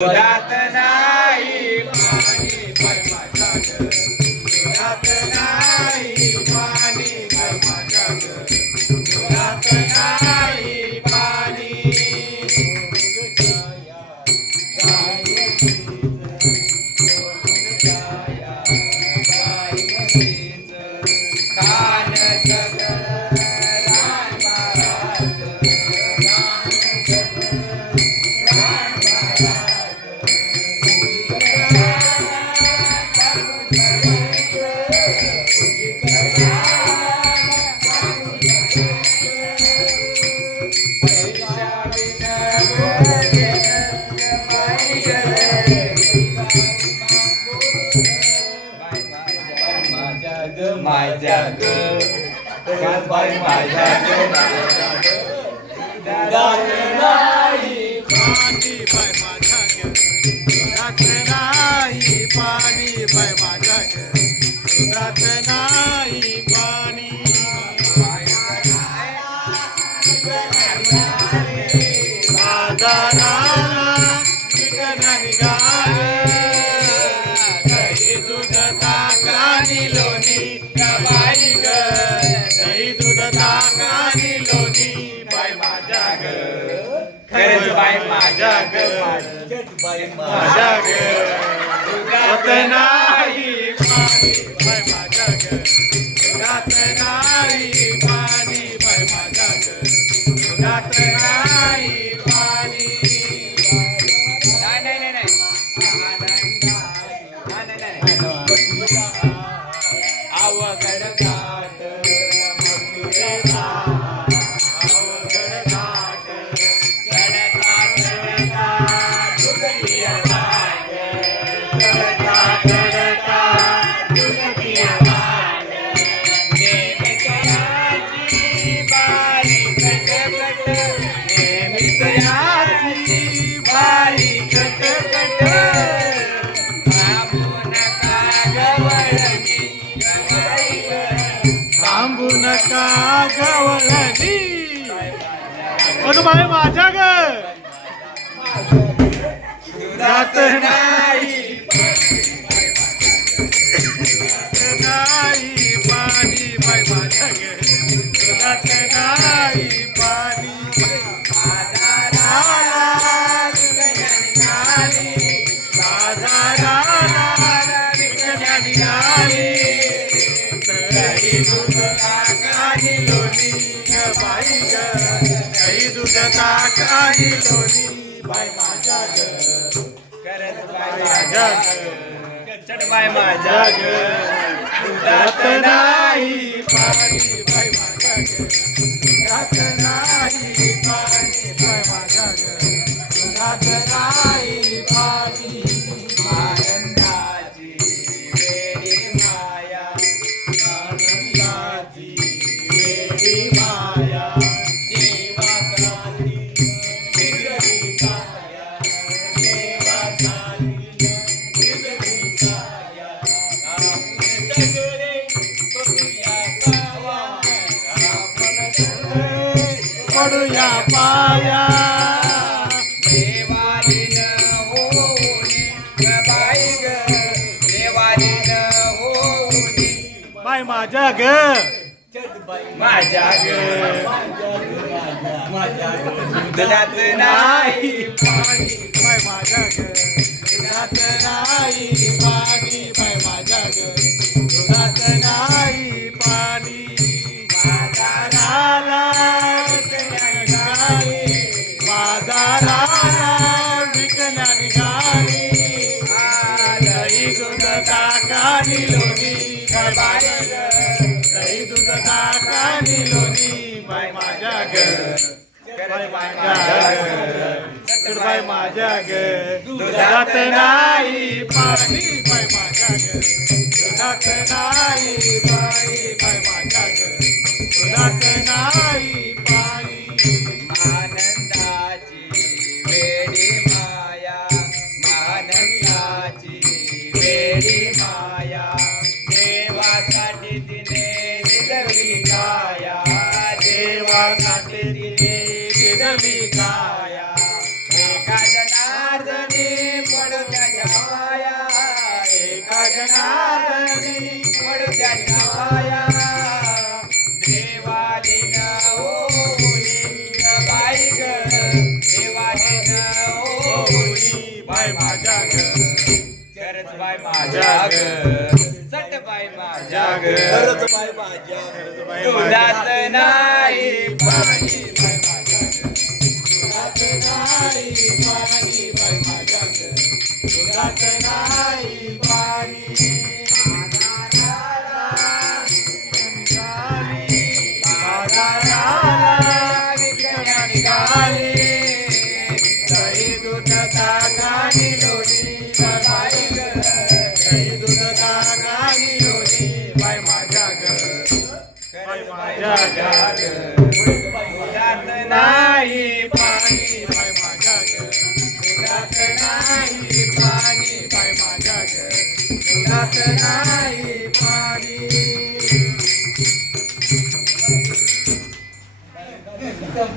दुधात नाही पाणी धर्माच्या ग, दुधात नाही पाणी धर्माच्या ग, दुधात नाही पाणी. खान सगळं रान महाराज, खान सगळं रान महाराज. माझ्या ग बाई माझ्या ग, दुधात नाही पाणी बाई माझ्या ग, दुधात नाही पाणी बाई माझ्या ग, दुधात नाही पाणी. बाजाराला विकण्या निघाले, दही दूध ताक आणि लोणी बाई ग, दही दूध ताक आणि लोणी बाई माझ्या ग, खरंच बाई माझ्या ग, माझ्या ग, दुधात नाही पाणी बाई माझ्या ग, दुधात नाही पाणी बाई माझ्या ग, दुधात नाही पाणी. नाही नाही नाही अवघड घाट मथुरेचा, अवघड घाट चढता चढता डुबकी वाट, चढता चढता डुबकी वाट. नेहमीच याची बाई कटकट, नेहमीच याची बाई कटकट. थांबू नका गवळणी बाई माझ्या ग, दुधात नाही नाही पाणी बाई माझ्या ग, दुधात नाही पाणी. बाजाराला विकण्या निघाली, बाजाराला विकण्या निघाली, दही दूध ताक आणि लोणी ग बाई ग, दही दूध ताक आणि लोणी बाई माझ्या ग, करत बाई माझ्या ग, चट बाई माझ्या ग, दुधात नाही पाणी बाई माझ्या ग, दुधात नाही पाणी बाई माझ्या ग, दुधात नाही पाणी. आनंदाची वेडी माया, आनंदाची वेडी माया, देवासाठी निजली काया, देवासाठी निजली काया. आपण सगळे करूया पाया, आपण सगळे पडूया पाया. देवालीन होऊनी ग बाई ग, देवालीन होऊनी बाई माझ्या ग, माझ्या ग, माझ्या ग, दुधात नाही पाणी बाई माझ्या ग, दुधात नाही पाणी बाई माझ्या ग, दुधात नाही पाणी. बाजाराला विकण्या निघाली, बाजाराला विकण्या निघाली, दही दूध ताक आणि लोणी ग बाई ग, दही दूध ताक आणि लोणी बाई माझ्या ग, बाई माझ्या ग, बाई माझ्या ग, दुधात नाही पाणी बाई माझ्या ग, दुधात नाही पाणी बाई माझ्या ग, दुधात नाही पाणी. आनंदाची वेडी माया, आनंदाची वेडी माया, देवासाठी तिने निजली काया, देवासाठी तिने निजली काया. एका जनार्दनी बाय माझ्या ग खरंच बाय माझ्या ग चट बाय माझ्या ग खरंच बाय माझ्या दुधात नाही पाणी बाय माझ्या ग दुधात नाही पाणी बाय माझ्या ग दुधात नाही पाणी दही दूध ताकानी लोणी बाय ग दही दूध ताकानी लोणी बाय माझ्या ग बाय माझ्या ग दुधात नाही पाणी बाय माझ्या ग दुधात नाही पाणी बाय माझ्या ग दुधात नाही पाणी